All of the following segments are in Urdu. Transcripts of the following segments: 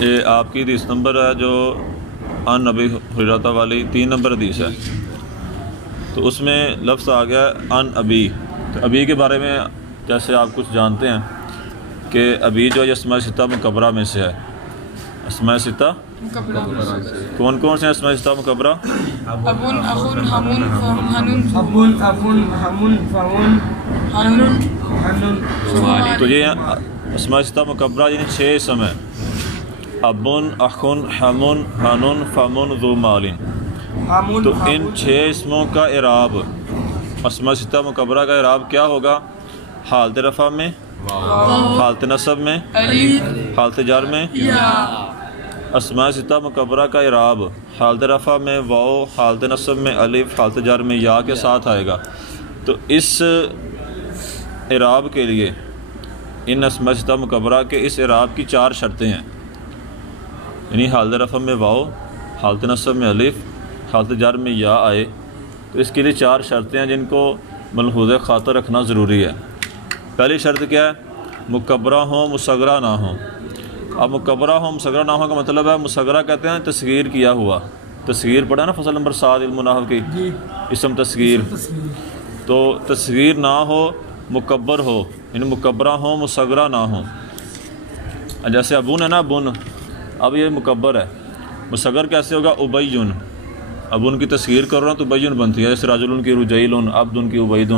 یہ آپ کی حدیث نمبر ہے جو عن ابی ہریرہ والی 3 نمبر حدیث ہے، تو اس میں لفظ آ گیا عن ابی۔ تو ابی کے بارے میں جیسے آپ کچھ جانتے ہیں کہ ابی جو ہے اسماء ستہ مکبرہ میں سے ہے۔ اسماء ستہ کون کون سے ہیں اسماء ستہ مکبرہ؟ ابن اخن ہمن ہنن ابن ابن ہمن فون ہنن ہنن۔ تو یہ اسماء ستہ مکبرہ یعنی 6 اسم ہیں، ابن اخن ہمن ہنن فمن ذو مالن۔ تو ان 6 اسموں کا اعراب اسماء ستہ مکبرہ کا اعراب کیا ہوگا؟ حالت رفع میں، حالت نصب میں، حالت جر میں۔ اسماء ستہ مکبرہ کا اعراب حالت رفع میں واو، حالت نصب میں الف، حالت جر میں یا کے ساتھ آئے گا۔ تو اس اعراب کے لیے ان اسماء ستہ مکبرہ کے اس اعراب کی 4 شرطیں ہیں، یعنی حالت رفع میں واو، حالت نصب میں الف، حالت جر میں یا آئے۔ تو اس کے لیے 4 شرطیں ہیں جن کو ملحوظ خاطر رکھنا ضروری ہے۔ پہلی شرط کیا ہے؟ مکبرہ ہوں مصغرہ نہ ہوں۔ اب مکبرہ ہوں مصغرہ نہ ہوں کا مطلب ہے مصغرہ کہتے ہیں تصغیر کیا ہوا، تصغیر پڑھا نا فصل نمبر 7 علم النحو کی، اسم تصغیر۔ تو تصغیر نہ ہو مکبر ہو، یعنی مکبرہ ہوں مصغرہ نہ ہوں۔ جیسے ابن ہے نا، ابن، اب یہ مکبر ہے، مصغر کیسے ہوگا؟ ابیون۔ ابن کی تصغیر کر رہا ہوں تو ابیون بنتی ہے، جیسے رجل کی رجیل، عبد کی عبید،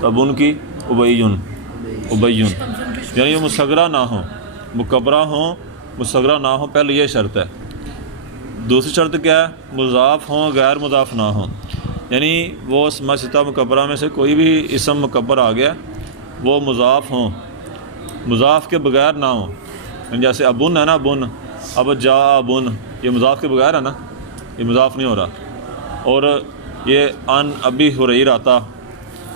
تو ابن کی ابیون، ابیون، یعنی یہ مصغرہ نہ ہوں، مکبرہ ہوں مصغرہ نہ ہوں، پہلے یہ شرط ہے۔ دوسری شرط کیا ہے؟ مضاف ہوں غیر مضاف نہ ہوں، یعنی وہ اسماء ستہ مکبرہ میں سے کوئی بھی اسم مکبر آ گیا وہ مضاف ہوں، مضاف کے بغیر نہ ہوں۔ جیسے ابن ہے نا، ابن، اب جا ابن، یہ مضاف کے بغیر ہے نا، یہ مضاف نہیں ہو رہا۔ اور یہ عن ابی ہریرہ آتا،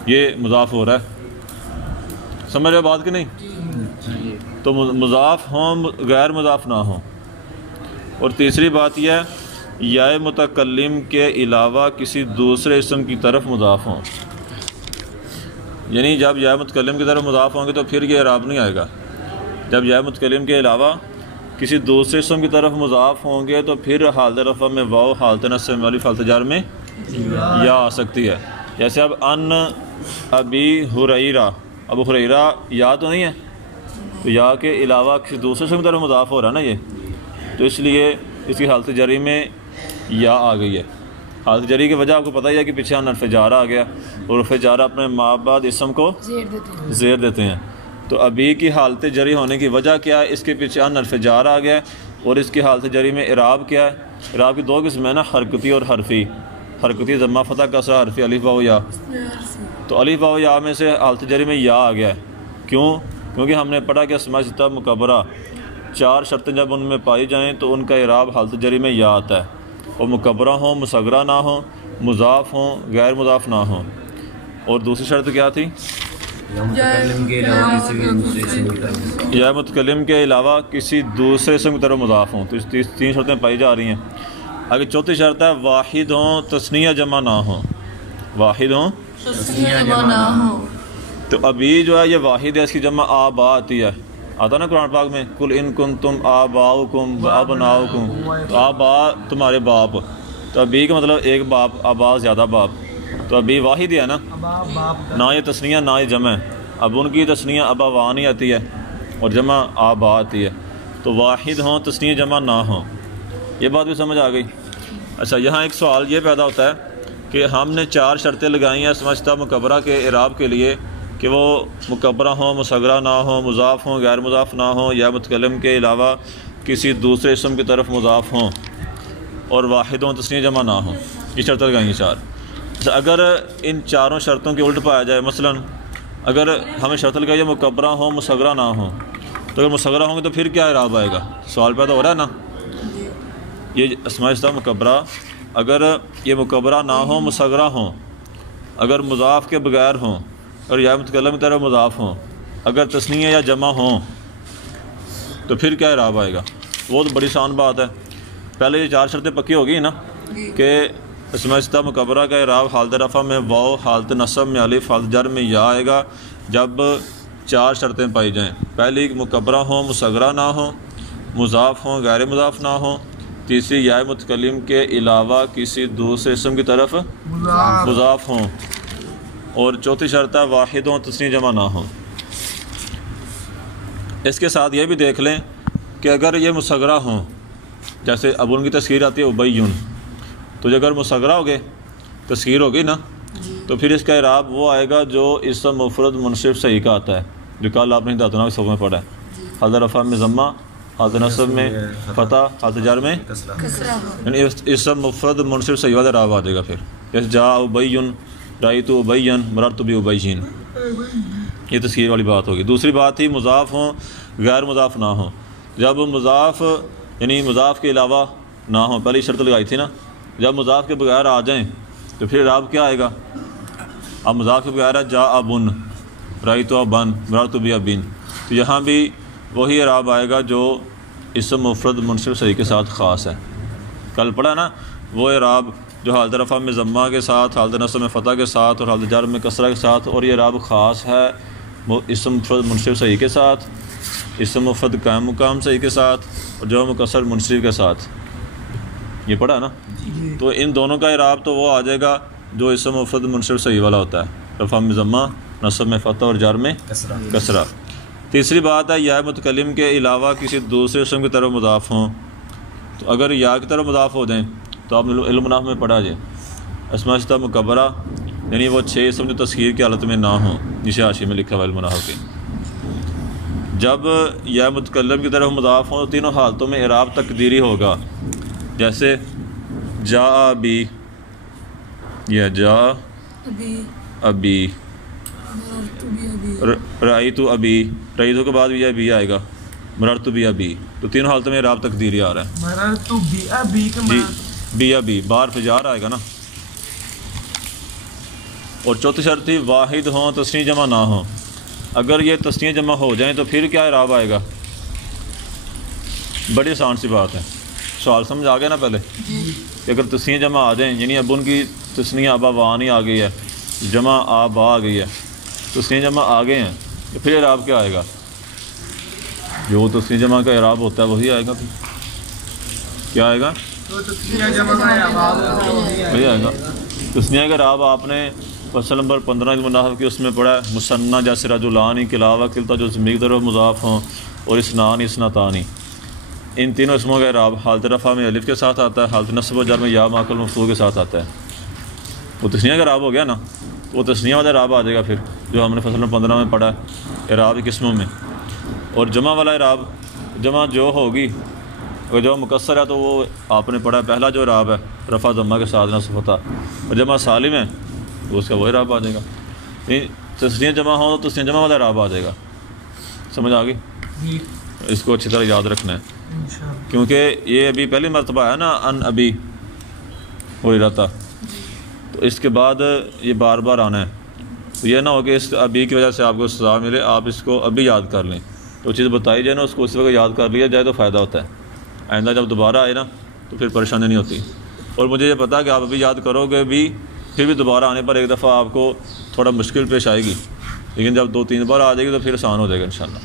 یہ مضاف ہو رہا ہے، سمجھ رہے بات کہ نہیں؟ تو مضاف ہوں غیر مضاف نہ ہوں۔ اور تیسری بات یہ ہے یا متکلم کے علاوہ کسی دوسرے اسم کی طرف مضاف ہوں، یعنی جب یا متکلم کی طرف مضاف ہوں گے تو پھر یہ اعراب نہیں آئے گا۔ جب یا متکلم کے علاوہ کسی دوسرے اسم کی طرف مضاف ہوں گے تو پھر حالت رفع میں واو، حالت نصب میں الف، حالت جر میں یا آ سکتی ہے۔ جیسے اب عن ابی ہریرہ، اب ہریرہ یا تو نہیں ہے، تو یا کے علاوہ کسی دوسرے اسم کی طرف مضاف ہو رہا ہے نا یہ، تو اس لیے اس کی حالت جری میں یا آ گئی ہے۔ حالت جری کی وجہ آپ کو پتہ ہی ہے کہ پیچھے حرف جارہ آ گیا، اور حرف جارہ اپنے ما بعد اسم کو زیر دیتے ہیں۔ تو ابھی کی حالت جری ہونے کی وجہ کیا ہے؟ اس کے پیچھے حرف جارہ آ گیا، اور اس کی حالت جری میں اعراب کیا ہے؟ اعراب کی 2 قسم ہیں نا، حرکتی اور حرفی۔ حرکتی ضمہ فتح کسرہ، حرفی الف واو یا۔ تو الف واو یا میں سے حالت جری میں یا آ گیا ہے، کیوں؟ کیونکہ ہم نے پڑھا کہ اسماء ستہ مکبرہ 4 شرطیں جب ان میں پائی جائیں تو ان کا اعراب حالت جری میں یا آتا ہے، اور مکبرہ ہوں مصغرہ نہ ہوں، مضاف ہوں غیر مضاف نہ ہوں۔ اور دوسری شرط کیا تھی؟ یا متکلم کے علاوہ کسی دوسرے اسم کی طرف مضاف ہوں۔ تو اس 3 شرطیں پائی جا رہی ہیں۔ آگے چوتھی شرط ہے واحد ہوں تثنیہ جمع نہ ہوں، واحد ہوں تثنیہ جمع نہ ہو۔ تو ابھی جو ہے یہ واحد ہے، اس کی جمع آبا آتی ہے، آتا نا قرآن پاک میں، قل ان کنتم آباؤکم و ابناؤکم، تو آبا تمہارے باپ، تو ابھی کا مطلب ایک باپ، آبا زیادہ باپ، تو ابھی واحد ہی ہے نا، نہ یہ تثنیہ نہ یہ جمع۔ اب ان کی تثنیہ ابوانی آتی ہے اور جمع آبا آتی ہے، تو واحد ہوں تثنیہ جمع نہ ہوں۔ یہ بات بھی سمجھ آ گئی؟ اچھا، یہاں ایک سوال یہ پیدا ہوتا ہے کہ ہم نے 4 شرطیں لگائی ہیں اسماء ستہ مکبرہ کے اعراب کے لیے کہ وہ مکبرہ ہوں مصغرہ نہ ہوں، مضاف ہوں غیر مضاف نہ ہوں، یا متکلم کے علاوہ کسی دوسرے اسم کی طرف مضاف ہوں، اور واحد ہوں تثنیہ جمع نہ ہوں۔ یہ شرطیں لگائیں گے 4۔ اچھا، اگر ان 4 شرطوں کے الٹ پایا جائے، مثلا اگر ہمیں شرط لگائی ہے مکبرہ ہوں مصغرہ نہ ہوں، تو اگر مصغرہ ہوں گے تو پھر کیا اعراب آئے گا؟ سوال پیدا ہو رہا ہے نا۔ یہ اسماء ستہ مکبرہ اگر یہ مکبرہ نہ ہوں مصغرہ ہوں، اگر مضاف کے بغیر ہوں، اور یا متکلم کی طرف مضاف ہوں، اگر تثنیہ یا جمع ہوں، تو پھر کیا اعراب آئے گا؟ وہ تو بڑی آسان بات ہے۔ پہلے یہ 4 شرطیں پکی ہو گئی نا کہ اسماء ستہ مکبرہ کا اعراب حالت رفع میں واو، حالت نصب میں الف، حالت جر میں یا آئے گا جب 4 شرطیں پائی جائیں۔ پہلی مکبرہ ہوں مصغرہ نہ ہوں، مضاف ہوں غیر مضاف نہ ہوں، تیسری یا متکلم کے علاوہ کسی دوسرے اسم کی طرف مضاف ہوں، اور چوتھی شرط ہے واحد ہوں تثنیہ جمع نہ ہوں۔ اس کے ساتھ یہ بھی دیکھ لیں کہ اگر یہ مصغرہ ہوں، جیسے ابن کی تذکیر آتی ہے ابیون، تو جو اگر مصغرہ ہوگے تذکیر ہوگی نا، تو پھر اس کا اعراب وہ آئے گا جو اسم مفرد منصرف صحیح کا آتا ہے، جو کل آپ نے ہدایتنا کے سبق میں پڑھا ہے، حالت رفع میں ضمہ، حالت نصب میں فتح، حالت جر میں کسرہ ہو۔ یعنی اسم مفرد منصرف صحیح والا اعراب آ جائے گا۔ پھر جیسے جاء ابین، رأیت ابین، مررت بابین، یہ تذکیر والی بات ہوگی۔ دوسری بات تھی مضاف ہوں غیر مضاف نہ ہوں۔ جب مضاف یعنی مضاف کے علاوہ نہ ہوں، پہلی شرط لگائی تھی نا، جب مضاف کے بغیر آ جائیں تو پھر اعراب کیا آئے گا؟ اب مضاف کے بغیر ہے جاء ابن، رأیت ابن، مررت بابن، تو یہاں بھی وہی اعراب آئے گا جو اسم مفرد منصرف صحیح کے ساتھ خاص ہے۔ کل پڑھا نا وہ اعراب جو حالت رفع میں ضمہ کے ساتھ، حالت نصب میں فتح کے ساتھ اور حالت جر میں کسرہ کے ساتھ، اور یہ اعراب خاص ہے اسم مفرد منصرف صحیح کے ساتھ، اسم مفرد قائم مقام صحیح کے ساتھ، اور جو مکسر منصرف کے ساتھ، یہ پڑھا نا۔ تو ان دونوں کا اعراب تو وہ آ جائے گا جو اسم مفرد منصرف صحیح والا ہوتا ہے، رفع میں ضمہ، نصب میں فتح اور جر میں کسرہ۔ تیسری بات ہے یا متکلم کے علاوہ کسی دوسرے اسم کی طرف مضاف ہوں، تو اگر یا کی طرف مضاف ہو جائیں تو آپ نے علم نحو میں پڑھا جائے اسماء ستہ مکبرہ، یعنی وہ 6 اسم جو تسخیر کی حالت میں نہ ہوں، نیچے حاشیے میں لکھا ہوا علم نحو کے۔ جب یا متکلم کی طرف مضاف ہوں تو تینوں حالتوں میں اعراب تقدیری ہوگا، جیسے جاء بی یا جاء ابی، رأیت ابی، رأیت کے بعد بھی ابی آئے گا، مررت بابی، تو تینوں حالتوں میں اعراب تقدیری آ رہا ہے۔ مررت بابی کا جی بی ابی، بار فجار آئے گا نا۔ اور چوتھی شرط تھی واحد ہوں تثنیہ جمع نہ ہوں۔ اگر یہ تثنیہ جمع ہو جائیں تو پھر کیا اعراب آئے گا؟ بڑی آسان سی بات ہے، سوال سمجھ آ گیا نا پہلے کہ اگر تثنیہ جمع آ جائیں، یعنی اب ان کی تثنیہ ابا وانی آ گئی ہے، جمع آبا آ گئی ہے، تثنیہ جمع آ گئے ہیں، تو پھر اعراب کیا آئے گا؟ جو تثنیہ جمع کا اعراب ہوتا ہے وہی آئے گا۔ پھر کیا آئے گا؟ وہی آئے گا۔ تثنیہ کا اعراب آپ نے فصل نمبر 15 علم نحو کی اس میں پڑھا ہے، مثنیٰ جیسے رجلان کے علاوہ کلتا جو ضمیر کی طرف مضاف ہوں، اور اثنان اثنتان، ان تینوں اسموں کا اعراب حالت رفع میں الف کے ساتھ آتا ہے، حالت نصب و جر میں یا ماکل مفتوح کے ساتھ آتا ہے۔ وہ تثنیہ کا اعراب ہو گیا نا، وہ تثنیہ والا اعراب آ جائے گا پھر جو ہم نے فصل نمبر 15 میں پڑھا ہے اعراب کی قسموں میں۔ اور جمع والا اعراب، جمع جو ہوگی اگر جو مکسر ہے تو وہ آپ نے پڑھا ہے، پہلا جو اعراب ہے رفع ضمہ کے ساتھ نصب فتح، اور جمع سالم ہے تو اس کا وہ اعراب آ جائے گا۔ یعنی تثنیہ جمع ہو تو تثنیہ جمع والا اعراب آ جائے گا۔ سمجھ آ گئی؟ اس کو اچھی طرح یاد رکھنا ہے، کیونکہ یہ ابھی پہلی مرتبہ ہے نا ان ابی ہو رہتا، تو اس کے بعد یہ بار بار آنا ہے، تو یہ نہ ہو کہ اس ابھی کی وجہ سے آپ کو سزا ملے، آپ اس کو ابھی یاد کر لیں، تو چیز بتائی جائے نا اس کو اسی وقت یاد کر لیا جائے تو فائدہ ہوتا ہے، آئندہ جب دوبارہ آئے نا تو پھر پریشانی نہیں ہوتی۔ اور مجھے یہ پتا کہ آپ ابھی یاد کرو گے بھی، پھر بھی دوبارہ آنے پر ایک دفعہ آپ کو تھوڑا مشکل پیش آئے گی، لیکن جب 2-3 بار آ جائے گی تو پھر آسان ہو جائے گا انشاءاللہ۔